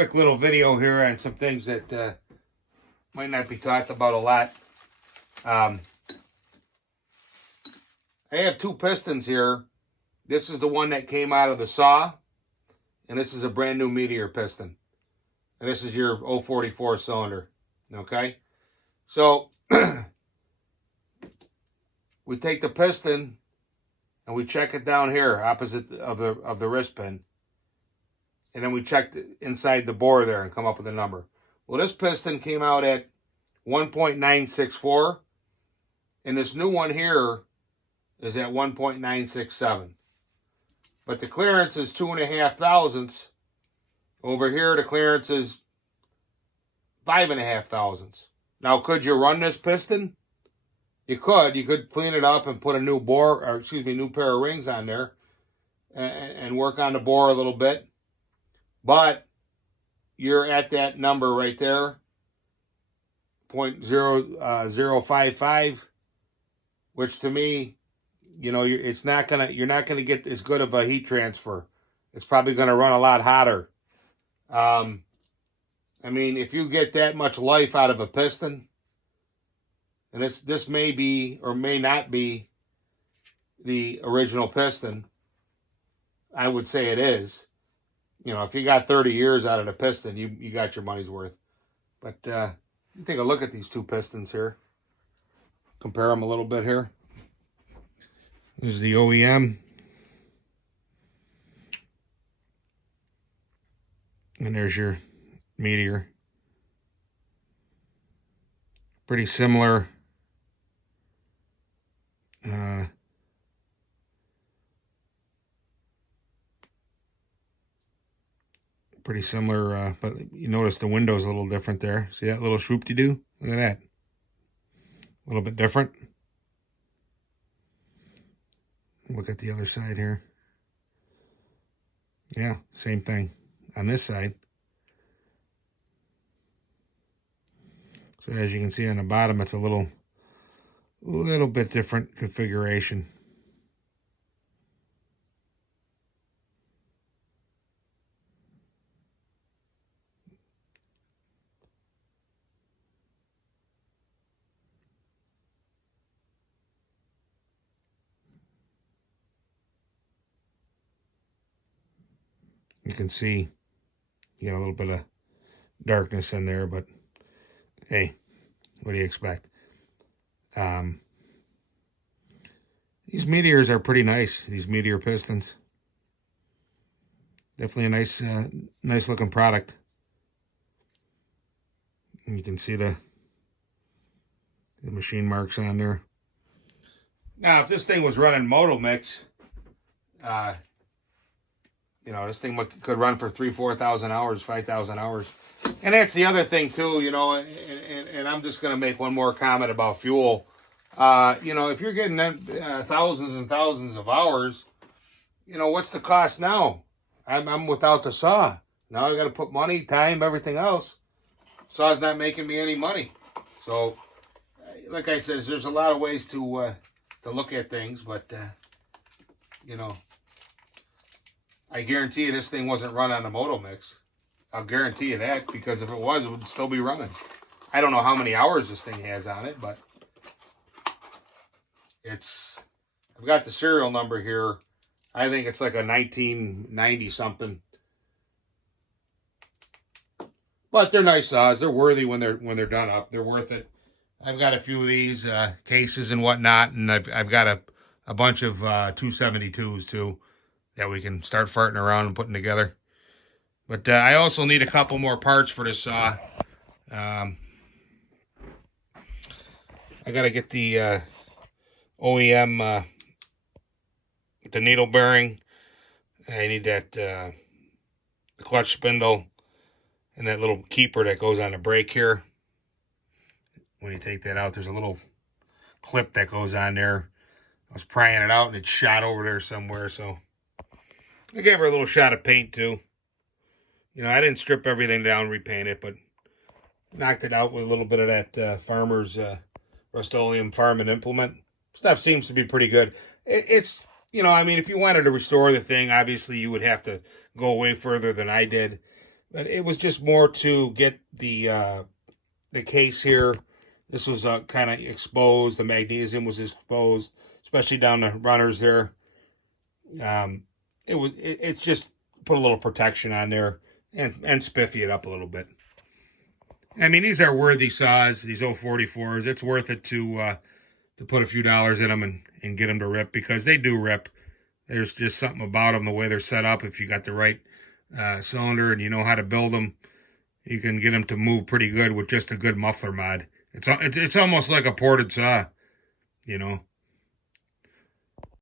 quick little video here on some things that might not be talked about a lot. I have two pistons here. This is the one that came out of the saw, and this is a brand new Meteor piston. And this is your 044 cylinder. Okay? So we take the piston and we check it down here opposite of the wrist pin. And then we check inside the bore there and come up with a number. Well, this piston came out at 1.964, and this new one here is at 1.967. But the clearance is 2.5 thousandths. Over here, the clearance is 5.5 thousandths. Now, could you run this piston? You could. You could clean it up and put a new bore, or excuse me, new pair of rings on there, and work on the bore a little bit. But you're at that number right there, 0.0055, which to me, you know, you're not gonna get as good of a heat transfer. It's probably gonna run a lot hotter. I mean, if you get that much life out of a piston, and this may be or may not be the original piston, I would say it is. You know, if you got 30 years out of the piston, you got your money's worth. But you take a look at these two pistons here. Compare them a little bit here. This is the OEM. And there's your Meteor. Pretty similar. Pretty similar, but you notice the window's a little different there. See that little swoop-de-doo? Look at that. A little bit different. Look at the other side here. Yeah, same thing on this side. So as you can see on the bottom, it's a little bit different configuration. You can see you got a little bit of darkness in there, but hey, what do you expect? These Meteors are pretty nice, these Meteor pistons. Definitely a nice looking product. And you can see the machine marks on there. Now, if this thing was running Motomix, you know, this thing could run for 3,000-4,000 hours, 5,000 hours. And that's the other thing, too, you know, and I'm just going to make one more comment about fuel. You know, if you're getting thousands and thousands of hours, you know, what's the cost now? I'm without the saw. Now I got to put money, time, everything else. Saw's not making me any money. So, like I said, there's a lot of ways to look at things, but, you know, I guarantee you this thing wasn't run on a Motomix. I'll guarantee you that, because if it was, it would still be running. I don't know how many hours this thing has on it, but I've got the serial number here. I think it's like a 1990 something. But they're nice saws. They're worthy when they're done up. They're worth it. I've got a few of these cases and whatnot, and I've got a bunch of 272s too that we can start farting around and putting together. But I also need a couple more parts for this saw. I got to get the OEM, the needle bearing. I need that the clutch spindle and that little keeper that goes on the brake here. When you take that out, there's a little clip that goes on there. I was prying it out and it shot over there somewhere, so I gave her a little shot of paint too. You know, I didn't strip everything down, repaint it, but knocked it out with a little bit of that Farmer's Rust-Oleum Farm and Implement. Stuff seems to be pretty good. It's, you know, I mean, if you wanted to restore the thing, obviously you would have to go way further than I did. But it was just more to get the case here. This was kind of exposed. The magnesium was exposed, especially down the runners there. It's just put a little protection on there and spiffy it up a little bit. I mean, these are worthy saws, these 044s. It's worth it to put a few dollars in them and get them to rip, because they do rip. There's just something about them, the way they're set up. If you got the right cylinder and you know how to build them, you can get them to move pretty good with just a good muffler mod. It's almost like a ported saw, you know.